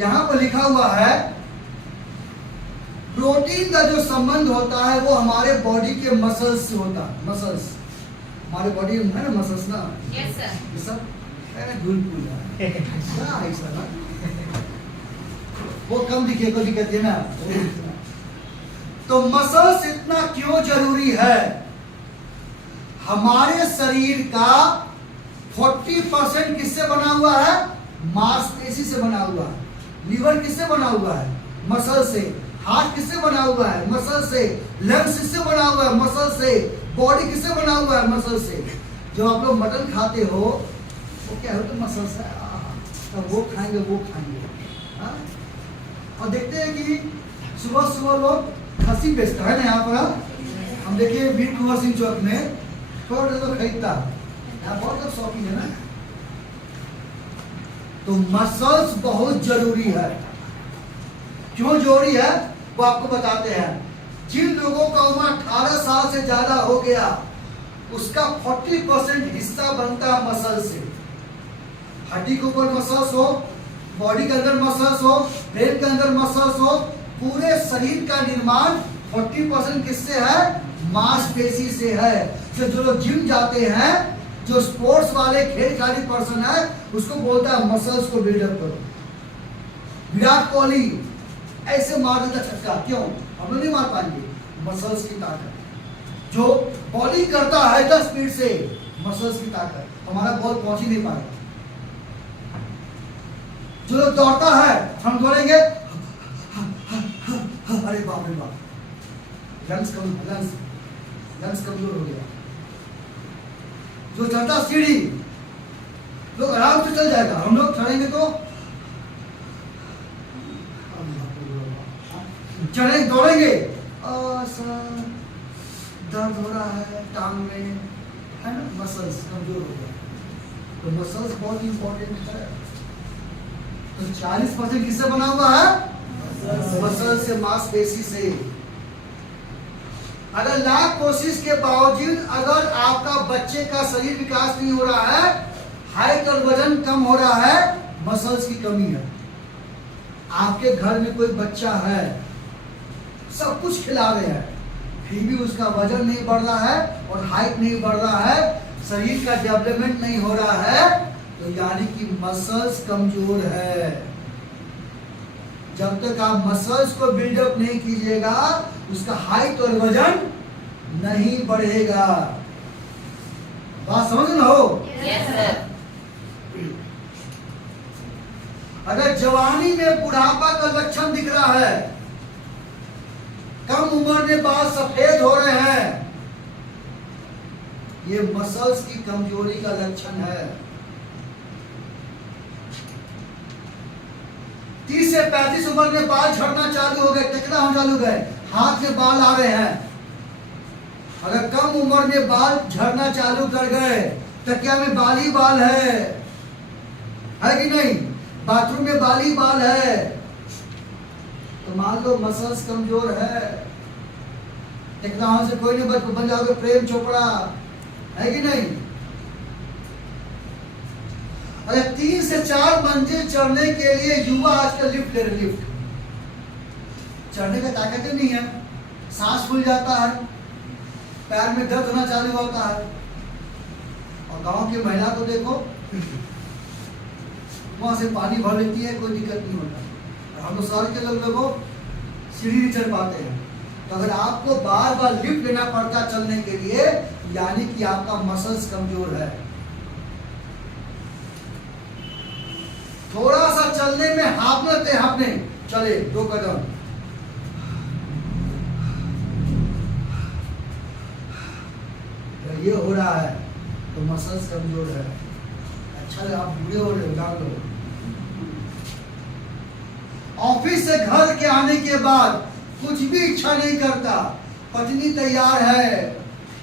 यहां पर लिखा हुआ है प्रोटीन का जो संबंध होता है वो हमारे बॉडी के मसल्स से होता है। मसल्स हमारे बॉडी में है ना, मसल्स ना। Yes sir. ये सब धूल ऐसा ना, वो कम दिखे को दिक्कत है ना। तो मसल्स इतना क्यों जरूरी है? हमारे शरीर का 40% किससे बना हुआ है? मांसपेशी से बना हुआ है। लीवर किससे बना हुआ है? मसल से। हार्ट किससे बना हुआ है? मसल से। लंग्स किससे बना हुआ है? मसल से। बॉडी किससे बना हुआ है? मसल से। जो आप लोग मटन खाते हो वो क्या होता है? मसल से। तो वो खाएंगे वो खाएंगे। हाँ? और देखते हैं कि सुबह सुबह लोग खस्सी बेचता है ना यहाँ पर। हम देखिए वीर कुंवर सिंह चौक में थोड़ा तो खरीदता है, यहाँ बहुत लोग शौकीन है ना। तो मसल्स बहुत जरूरी है। क्यों जरूरी है वो आपको बताते हैं। जिन लोगों का उम्र 18 साल से ज्यादा हो गया उसका 40% हिस्सा बनता है मसल से। हड्डी के ऊपर मसल्स हो, बॉडी के अंदर मसल्स हो, ब्रेन के अंदर मसल्स हो, पूरे शरीर का निर्माण 40% किससे है? मांसपेशी से है। तो जो लोग जिम जाते हैं, जो स्पोर्ट्स वाले खेल खिलाड़ी पर्सन है, उसको बोलता है मसल्स को बिल्डअप करो। विराट कोहली ऐसे मार देता छक्का, क्यों? हम लोग नहीं मार पाएंगे। मसल्स की ताकत। जो बॉलिंग करता है 10 स्पीड से, मसल्स की ताकत, हमारा बॉल पहुंच ही नहीं पाएगा। जो लोग दौड़ता है, हम दौड़ेंगे, अरे बाप रे बाप, लंग्स कमजोर हो गया। जो चढ़ता सीढ़ी, लोग आराम से चल जाएगा, हम लोग चढ़ेंगे तो चढ़ेंगे, दौड़ेंगे, दर्द हो रहा है टांग में, है ना, मसल्स कमजोर हो गया। तो मसल्स बहुत इंपॉर्टेंट है। तो 40% किससे बना हुआ है? मसल से, मांसपेशी से। अगर लाख कोशिश के बावजूद अगर आपका बच्चे का शरीर विकास नहीं हो रहा है, हाइट और वजन कम हो रहा है, मसल्स की कमी है। आपके घर में कोई बच्चा है, सब कुछ खिला रहे हैं, फिर भी उसका वजन नहीं बढ़ रहा है और हाइट नहीं बढ़ रहा है, शरीर का डेवलपमेंट नहीं हो रहा है, तो यानी कि मसल्स कमजोर है। जब तक आप मसल्स को बिल्डअप नहीं कीजिएगा, उसका हाइट और वजन नहीं बढ़ेगा। बात समझ ना हो? Yes sir. अगर जवानी में बुढ़ापा का लक्षण दिख रहा है, कम उम्र में बाल सफेद हो रहे हैं, ये मसल्स की कमजोरी का लक्षण है। 30 से 35 उम्र में बाल झड़ना चालू हो गए, टेकना हो चालू गए, हाथ में बाल आ रहे हैं। अगर कम उम्र में बाल झड़ना चालू कर गए, तकिया में बाल ही बाल है कि नहीं? बाथरूम में बाल ही बाल है, तो मान लो मसल्स कमजोर है। टेक्नोलॉजी से कोई नहीं बन जाओगे प्रेम चोपड़ा, है कि नहीं? अगर 3 से 4 मंजिल चढ़ने के लिए युवा आजकल लिफ्ट ले रहे, लिफ्ट चढ़ने का ताकत ही नहीं है, सांस फूल जाता है, पैर में दर्द होना चालू होता है। और गांव की महिला को देखो, वहां से पानी भर लेती है, कोई दिक्कत नहीं होता। और हम लोग शहर के लोगों सीढ़ी नहीं चढ़ पाते हैं। तो अगर आपको बार बार लिफ्ट लेना पड़ता चलने के लिए, यानी कि आपका मसल्स कमजोर है। थोड़ा सा चलने में हाफने चले 2 कदम, ये हो रहा है तो मसल्स कमजोर है। अच्छा लगा, आप बूढ़े हो रहे हो, जान लो। ऑफिस से घर के आने के बाद कुछ भी इच्छा नहीं करता, पत्नी तैयार है,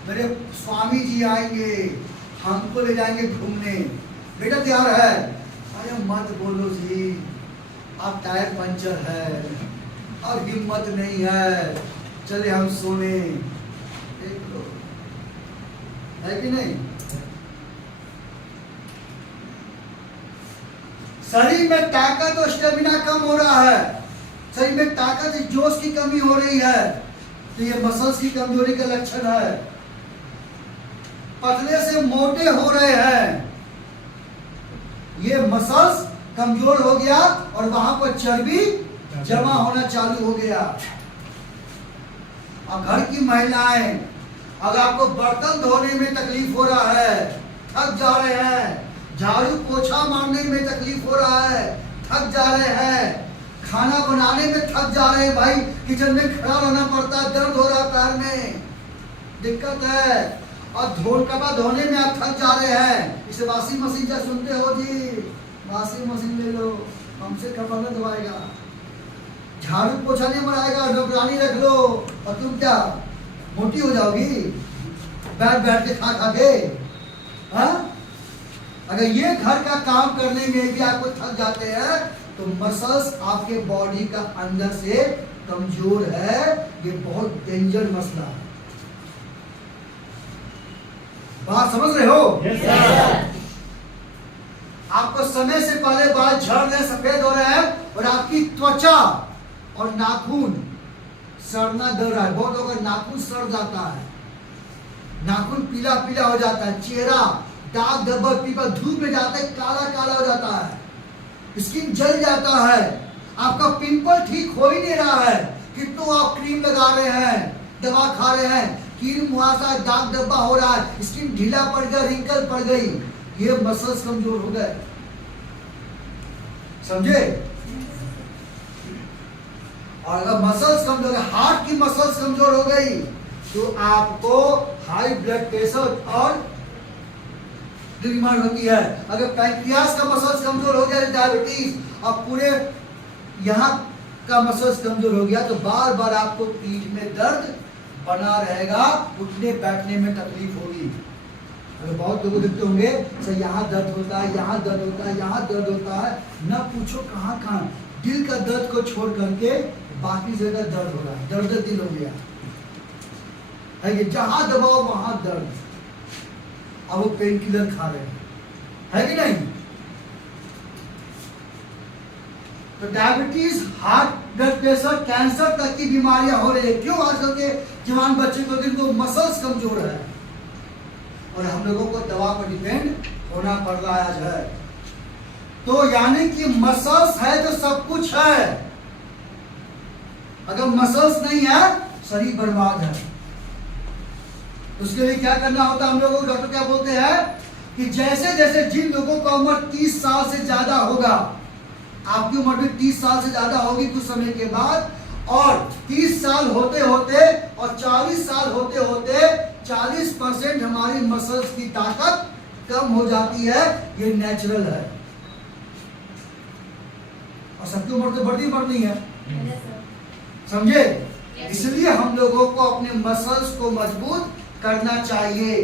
मेरे स्वामी जी आएंगे, हमको ले जाएंगे घूमने, बेटा तैयार है, अरे मत बोलो जी, आप टायर पंचर है, अब हिम्मत नहीं है, चले हम सोने। देख लो, है कि नहीं? शरीर में ताकत और स्टेमिना कम हो रहा है, शरीर में ताकत जोश की कमी हो रही है, तो ये मसल्स की कमजोरी का लक्षण है। पतले से मोटे हो रहे हैं, ये मसल्स कमजोर हो गया और वहां पर चर्बी जमा होना चालू हो गया। और घर की महिलाएं, अगर आपको बर्तन धोने में तकलीफ हो रहा है, थक जा रहे हैं, झाड़ू पोछा मारने में तकलीफ हो रहा है, थक जा रहे हैं, खाना बनाने में थक जा रहे हैं, भाई किचन में खड़ा रहना पड़ता है, दर्द हो रहा है पैर में, दिक्कत है, और कपड़ा धोने में आप थक जा रहे हैं, इसे वॉशिंग मशीन क्या सुनते हो जी, वॉशिंग मशीन ले लो, हमसे कपड़ा न धोएगा, झाड़ू पोछा नहीं बनाएगा, नौकरानी रख लो, और तुम क्या मोटी हो जाओगी बैठ बैठ के खा खा के, हाँ? अगर ये घर का काम करने में भी आपको थक जाते हैं, तो मसल्स आपके बॉडी का अंदर से कमजोर है, ये बहुत डेंजर मसला है। बात समझ रहे हो? Yes, sir. आपको समय से पहले बाल झड़ रहे, सफेद हो रहे हैं, और आपकी त्वचा और नाखून सड़ना डर रहा है। बहुत लोगों का नाखून सड़ जाता है, नाखून पीला पीला हो जाता है, चेहरा दाग धब्बा पीपा धूप में जाता है, काला काला हो जाता है, स्किन जल जाता है, आपका पिंपल ठीक हो ही नहीं रहा है, कितनों आप क्रीम लगा रहे हैं, दवा खा रहे हैं, कील मुहासा दाग धब्बा हो रहा है, स्किन ढीला पड़ गया, रिंकल पड़ गई, ये मसल्स कमजोर हो गए, समझे? और अगर मसल्स कमजोर, हार्ट की मसल्स कमजोर हो गई, तो आपको हाई ब्लड प्रेशर और बीमार होती है। अगर पैंक्रियास का मसल्स कमजोर हो गया, डायबिटीज, और पूरे यहाँ का मसल्स कमजोर हो गया, तो बार बार आपको पीठ में दर्द बना रहेगा, उठने बैठने में तकलीफ होगी। अगर बहुत लोग देखते होंगे सर, यहाँ दर्द होता है, यहाँ दर्द होता है, यहाँ दर्द होता है, ना पूछो कहाँ कहाँ, दिल का दर्द को छोड़ करके बाकी जगह दर्द हो रहा है, दर्द दिल हो गया है कि जहां दबाओ वहां दर्द, अब वो पेन किलर खा रहे हैं, है कि नहीं? तो diabetes, heart, blood pressure, cancer तक की बीमारियां हो रही है। क्यों? आजकल के जवान बच्चे को जिनको मसल्स कमजोर है, और हम लोगों को दवा पर डिपेंड होना पड़ रहा है आज है। तो यानी कि मसल्स है तो सब कुछ है, अगर मसल्स नहीं है शरीर बर्बाद है। उसके लिए क्या करना होता है हम लोगों को? डॉक्टर क्या बोलते हैं कि जैसे जैसे जिन लोगों का उम्र 30 साल से ज्यादा होगा, आपकी उम्र भी 30 साल से ज्यादा होगी कुछ समय के बाद, और 30 साल होते होते और 40 साल होते होते 40% हमारी मसल्स की ताकत कम हो जाती है, ये नेचुरल है। और सबकी उम्र तो बढ़ती है, समझे? इसलिए हम लोगों को अपने मसल्स को मजबूत करना चाहिए।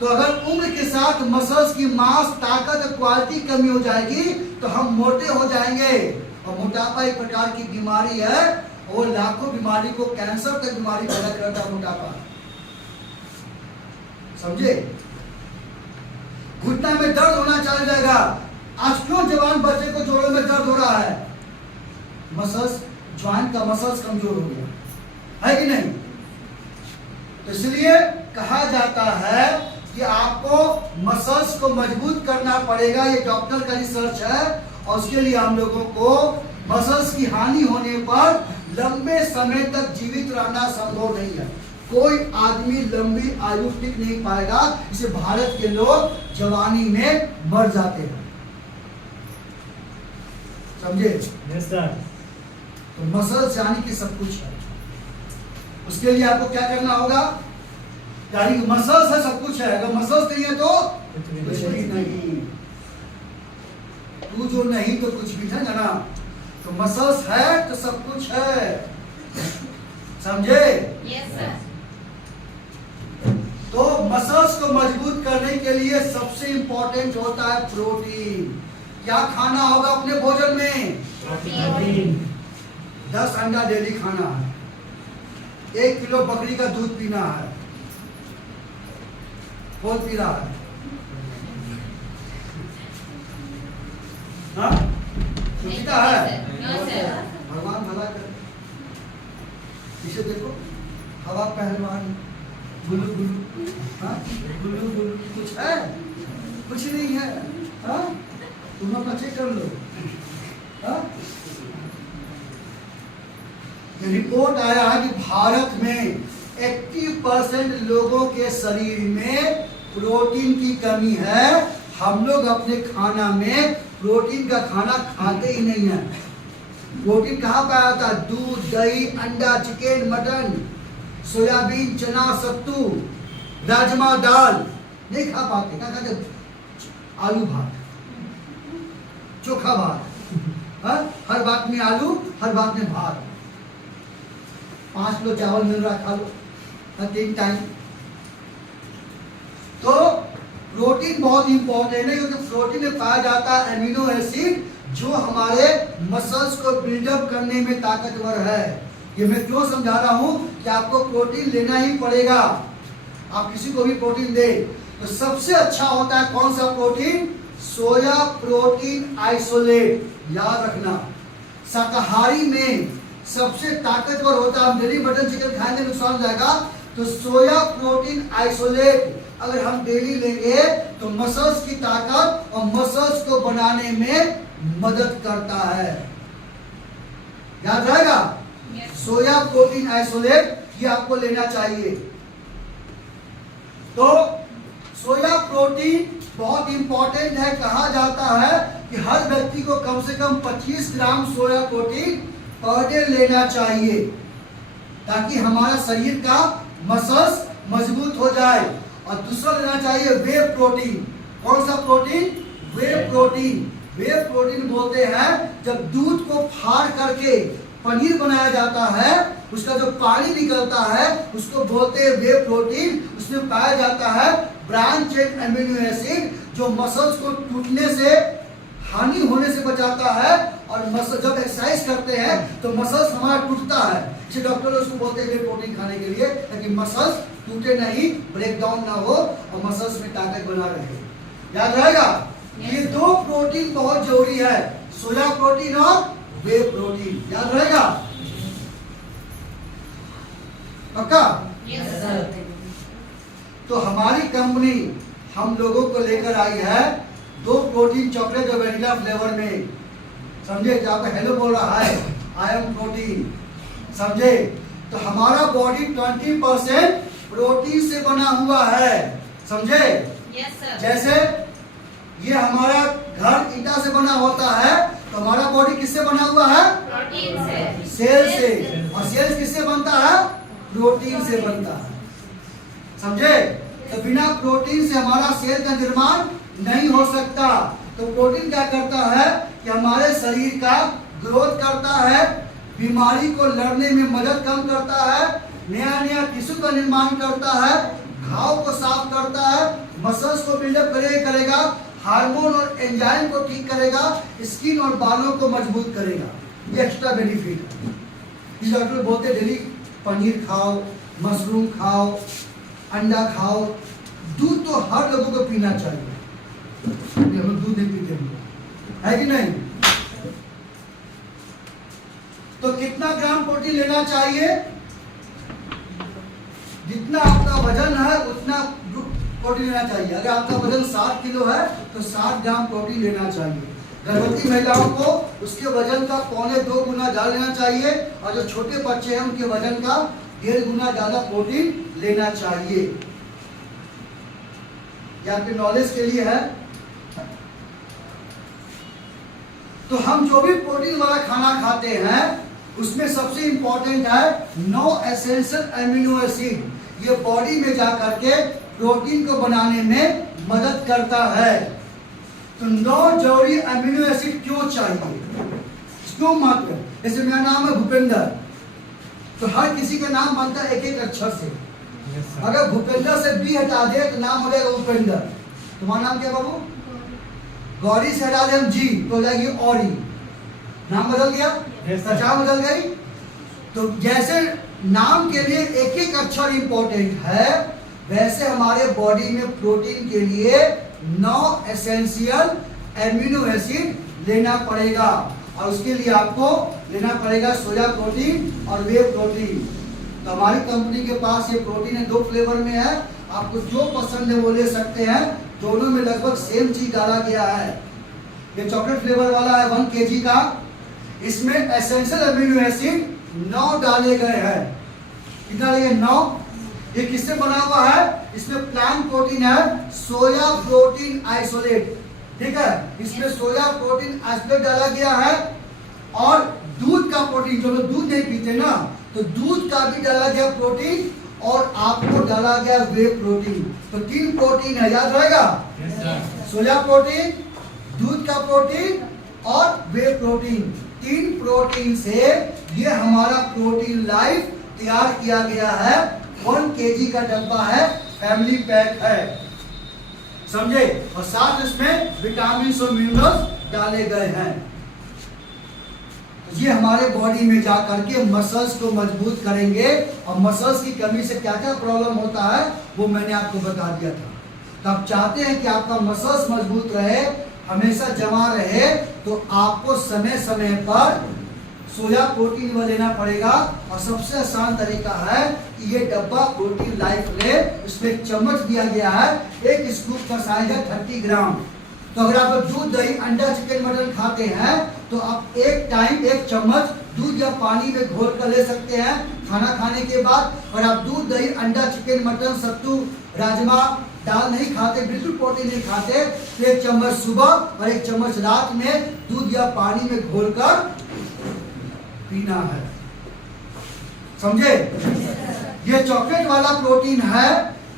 तो अगर उम्र के साथ मसल्स की मांस, ताकत और क्वालिटी कमी हो जाएगी, तो हम मोटे हो जाएंगे। और मोटापा एक प्रकार की बीमारी है, और लाखों बीमारी को, कैंसर तक बीमारी पैदा करता है मोटापा, समझे? घुटना में दर्द होना चालू जाएगा। आज क्यों जवान बच्चे को जोड़ों में दर्द हो रहा है? मसल्स, ज्वाइंट का मसल्स कमजोर हो गया है कि नहीं? तो इसलिए कहा जाता है कि आपको मसल्स को मजबूत करना पड़ेगा, ये डॉक्टर का रिसर्च है। और उसके लिए हम लोगों को मसल्स की हानि होने पर लंबे समय तक जीवित रहना संभव नहीं है। कोई आदमी लंबी आयु टिक नहीं पाएगा, इसे भारत के लोग जवानी में मर जाते हैं, समझे? Yes, sir. तो मसल्स यानी कि सब कुछ है। उसके लिए आपको क्या करना होगा? यानी कि मसल्स है सब कुछ है, अगर मसल्स नहीं है तो कुछ भी नहीं, तू जो नहीं तो कुछ भी है ना। तो मसल्स है तो सब कुछ है, समझे? Yes, sir. तो मसल्स को मजबूत करने के लिए सबसे इंपॉर्टेंट होता है प्रोटीन। क्या खाना होगा अपने भोजन में? Protein. 10 अंडा डेली खाना है, 1 किलो बकरी का दूध पीना है, कौन पी रहा है? हाँ सुचिता है? No sir. भगवान भला करे। इसे देखो, हवा पहलवान, गुल्लू गुल्लू, हाँ गुल्लू गुल्लू, कुछ है? कुछ नहीं है, हाँ तुम अपना चेक कर लो, हाँ। रिपोर्ट आया है कि भारत में 80% लोगों के शरीर में प्रोटीन की कमी है। हम लोग अपने खाना में प्रोटीन का खाना खाते ही नहीं है। प्रोटीन कहाँ पाया जाता है? दूध, दही, अंडा, चिकन, मटन, सोयाबीन, चना, सत्तू, राजमा, दाल नहीं खा पाते। क्या खाते? आलू भात, चोखा भात, हाँ? हर बात में आलू, हर बात में भात। 5 किलो चावल मिल रहा, खा लो, हर 3 टाइम। तो प्रोटीन बहुत इंपॉर्टेंट है, क्योंकि प्रोटीन में पाया जाता है एमिनो एसिड, जो हमारे मसल्स को बिल्डअप करने में ताकतवर है। ये मैं क्यों समझा रहा हूं कि आपको प्रोटीन लेना ही पड़ेगा। आप किसी को भी प्रोटीन दे तो सबसे अच्छा होता है कौन सा प्रोटीन? Soya protein isolate. याद रखना, शाकाहारी में सबसे ताकतवर होता है। हम डेली मटन चिकन खाएंगे नुकसान हो जाएगा, तो सोया प्रोटीन आइसोलेट अगर हम डेली लेंगे तो मसल्स की ताकत और मसल्स को बनाने में मदद करता है। याद रहेगा, सोया प्रोटीन आइसोलेट ये आपको लेना चाहिए। तो सोया प्रोटीन बहुत इंपॉर्टेंट है। कहा जाता है कि हर व्यक्ति को कम से कम 25 ग्राम सोया प्रोटीन पर डे लेना चाहिए, ताकि हमारा शरीर का मसल्स मजबूत हो जाए। और दूसरा लेना चाहिए वे प्रोटीन। कौन सा प्रोटीन? वे प्रोटीन। वे प्रोटीन बोलते हैं जब दूध को फाड़ करके पनीर बनाया जाता है, उसका जो पानी निकलता है उसको बोलते हैं वे प्रोटीन। उसमें पाया जाता है ब्रांच चेन एमिनो एसिड, जो मसल्स को टूटने से, हानि होने से बचाता है। और मसल जब एक्सरसाइज करते हैं तो मसल्स हमारा टूटता है, इसलिए डॉक्टर लोग उसको बोलते हैं वे प्रोटीन खाने के लिए, ताकि मसल्स टूटे नहीं, ब्रेक डाउन ना हो और मसल्स में ताकत बना रहे। याद रहेगा, ये 2 प्रोटीन बहुत जरूरी है, सोया प्रोटीन और वे प्रोटीन। याद रहेगा पक्का? Yes sir. तो हमारी कंपनी हम लोगों को लेकर आई है 2 प्रोटीन चॉकलेट और वेनिला फ्लेवर में। समझे? जो आपको हेलो बोल रहा है, आई एम प्रोटीन। समझे? तो हमारा बॉडी 20% प्रोटीन से बना हुआ है। समझे? Yes sir. जैसे ये हमारा घर ईंटा से बना होता है, तो हमारा बॉडी किससे बना हुआ है? प्रोटीन से। सेल से। और सेल किससे बनता है? प्रोटीन से बनता है। समझे? तो बिना प्रोटीन से हमारा सेल का निर्माण नहीं हो सकता। तो प्रोटीन क्या करता है कि हमारे शरीर का ग्रोथ करता है, बीमारी को लड़ने में मदद कम करता है, नया नया टिश्यू का निर्माण करता है, घाव को साफ करता है, मसल्स को बिल्डअप करेगा, हार्मोन और एंजाइम को ठीक करेगा, स्किन और बालों को मजबूत करेगा। ये एक्स्ट्रा बेनिफिट है। इस डॉक्टर बोलते हैं डेली पनीर खाओ, मशरूम खाओ, अंडा खाओ, दूध तो हर लोगों को पीना चाहिए। हम लोग दूध नहीं पीते है कि नहीं? तो कितना ग्राम प्रोटीन लेना चाहिए? जितना आपका वजन है उतना प्रोटीन लेना चाहिए। अगर आपका वजन 60 किलो है तो 60 ग्राम प्रोटीन लेना चाहिए। गर्भवती महिलाओं को उसके वजन का 1.25 गुना ज्यादा लेना चाहिए, और जो छोटे बच्चे हैं उनके वजन का 1.5 गुना ज्यादा प्रोटीन लेना चाहिए। ये आपके नॉलेज के लिए है। तो हम जो भी प्रोटीन वाला खाना खाते हैं उसमें सबसे इंपॉर्टेंट है 9 एसेंशियल एमिनो एसिड। ये बॉडी में जा करके प्रोटीन को बनाने में मदद करता है। तो 9 जरूरी एमिनो एसिड क्यों चाहिए, क्यों महत्व? जैसे मेरा नाम है भूपेंद्र, तो हर किसी का नाम बनता है एक एक अक्षर से। अगर भूपेंद्र से बी हटा दे तो नाम हो जाएगा उपेंद्र। तुम्हारा नाम क्या बाबू? गौरी से हटा दे हम जी तो हो जाएगी औरी। नाम बदल गया, पहचान बदल गई। तो जैसे नाम के लिए एक एक अक्षर इंपॉर्टेंट है, वैसे हमारे बॉडी में प्रोटीन के लिए 9 एसेंशियल एमिनो एसिड लेना पड़ेगा, और उसके लिए आपको लेना पड़ेगा सोया प्रोटीन और वे प्रोटीन। तो हमारी कंपनी के पास ये प्रोटीन है, 2 फ्लेवर में है, आपको जो पसंद है वो ले सकते हैं। दोनों में लगभग सेम चीज डाला गया है। ये चॉकलेट फ्लेवर वाला है 1 kg का, इसमें एसेंशियल अमीनो एसिड 9 डाले गए हैं। कितना डाले गए? 9। ये किससे बना हुआ है? इसमें प्लांट प्रोटीन है, सोया प्रोटीन आइसोलेट, ठीक है। इसमें सोया प्रोटीन आइसोलेट डाला गया है, और दूध का प्रोटीन, जो लोग दूध नहीं पीते ना, तो दूध का भी डाला गया प्रोटीन, और आपको डाला गया वे प्रोटीन। तो 3 प्रोटीन है, याद रहेगा? सोया प्रोटीन, दूध का प्रोटीन और वे प्रोटीन। 3 प्रोटीन से ये हमारा प्रोटीन लाइफ तैयार किया गया है। 1 kg का डब्बा है, फैमिली पैक है, समझे। और साथ इसमें विटामिन और मिनरल्स डाले गए हैं। ये हमारे बॉडी में जा करके मसल्स को मजबूत करेंगे, और मसल्स की कमी से क्या क्या प्रॉब्लम होता है वो मैंने आपको बता दिया था। तो आप चाहते हैं कि आपका मसल्स मजबूत रहे, हमेशा जमा रहे, तो आपको समय समय पर सोया प्रोटीन वो लेना पड़ेगा। और सबसे आसान तरीका है कि ये डब्बा प्रोटीन लाइफ ले, इसमें एक चम्मच दिया गया है, एक स्कूप का साइज है 30 ग्राम। तो अगर आप दूध, दही, अंडा, चिकन, मटन खाते हैं, तो आप एक टाइम 1 चम्मच दूध या पानी में घोल कर ले सकते हैं खाना खाने के बाद। और आप दूध, दही, अंडा, चिकन, मटन, सत्तू, राजमा, दाल नहीं खाते, बिल्कुल प्रोटीन नहीं खाते, तो 1 चम्मच सुबह और 1 चम्मच रात में दूध या पानी में घोल कर पीना है, समझे। ये चॉकलेट वाला प्रोटीन है,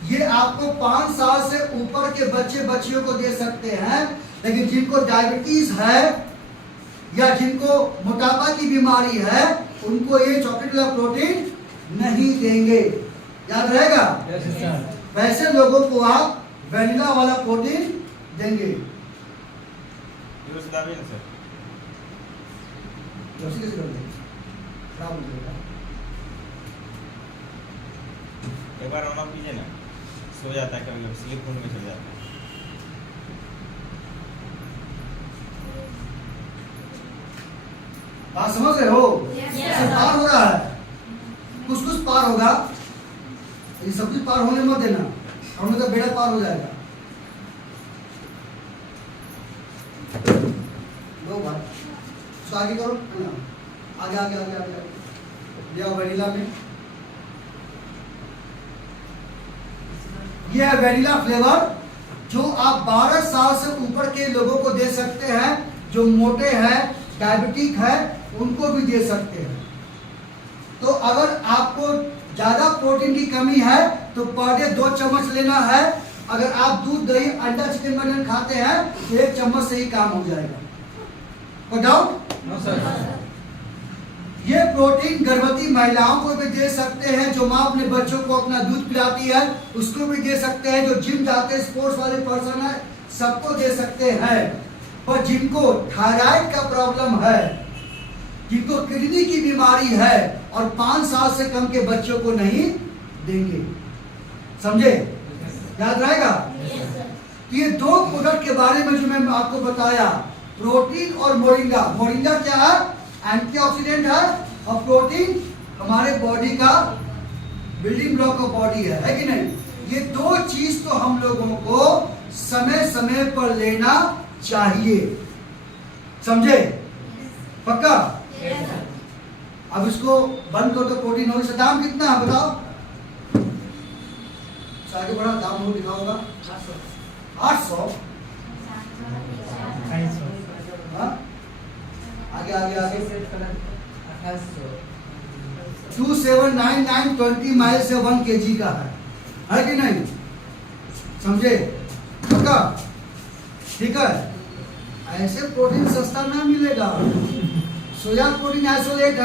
ये आपको 5 साल से ऊपर के बच्चे बच्चियों को दे सकते हैं, लेकिन जिनको डायबिटीज है या जिनको मोटापा की बीमारी है, उनको ये चॉकलेट वाला प्रोटीन नहीं देंगे, याद रहेगा। वैसे लोगों को आप वेनिला वाला प्रोटीन देंगे। एक बार ऑन ऑफ कीजिए ना, सो जाता है, कभी स्लीप मोड में चल जाता है। बात समझ रहे हो? Yes, सब पार हो रहा है, कुछ कुछ पार होगा, ये सब कुछ पार होने मत देना, हमने तो बेड़ा पार हो जाएगा। लो भाई, उसको आगे करो, है ना? आगे आगे आगे आगे आगे ले आओ वेनिला में। यह है वेनिला फ्लेवर, जो आप 12 साल से ऊपर के लोगों को दे सकते हैं, जो मोटे हैं, डायबिटिक है, उनको भी दे सकते हैं। तो अगर आपको ज्यादा प्रोटीन की कमी है तो पर डे 2 चम्मच लेना है। अगर आप दूध, दही, अंडा, चिकन, मटन खाते हैं तो 1 चम्मच से ही काम हो जाएगा। कोई डाउट? No sir. ये प्रोटीन गर्भवती महिलाओं को भी दे सकते हैं, जो माँ अपने बच्चों को अपना दूध पिलाती है उसको भी दे सकते हैं, जो जिम जाते हैं, स्पोर्ट्स वाले पर्सन है, सबको दे सकते हैं। पर जिनको थायराइड का प्रॉब्लम है, जिनको किडनी की बीमारी है, और 5 साल से कम के बच्चों को नहीं देंगे, समझे? याद रहेगा। तो ये 2 प्रोडक्ट के बारे में जो मैं आपको बताया, प्रोटीन और मोरिंगा। मोरिंगा क्या है? एंटीऑक्सीडेंट है, और प्रोटीन हमारे बॉडी का बिल्डिंग ब्लॉक ऑफ बॉडी है कि नहीं? ये 2 चीज तो हम लोगों को समय समय पर लेना चाहिए, समझे? पक्का? अब इसको बंद करो तो प्रोटीन हो। इसका दाम कितना है बताओ? आगे बढ़ा, दाम हो लिखा होगा 800। हाँ? आगे आगे आगे 2799 20 माइल से 1 kg का है कि नहीं? समझे? पक्का? ठीक है। ऐसे प्रोटीन सस्ता ना मिलेगा। सोया प्रोटीन आइसोलेट है।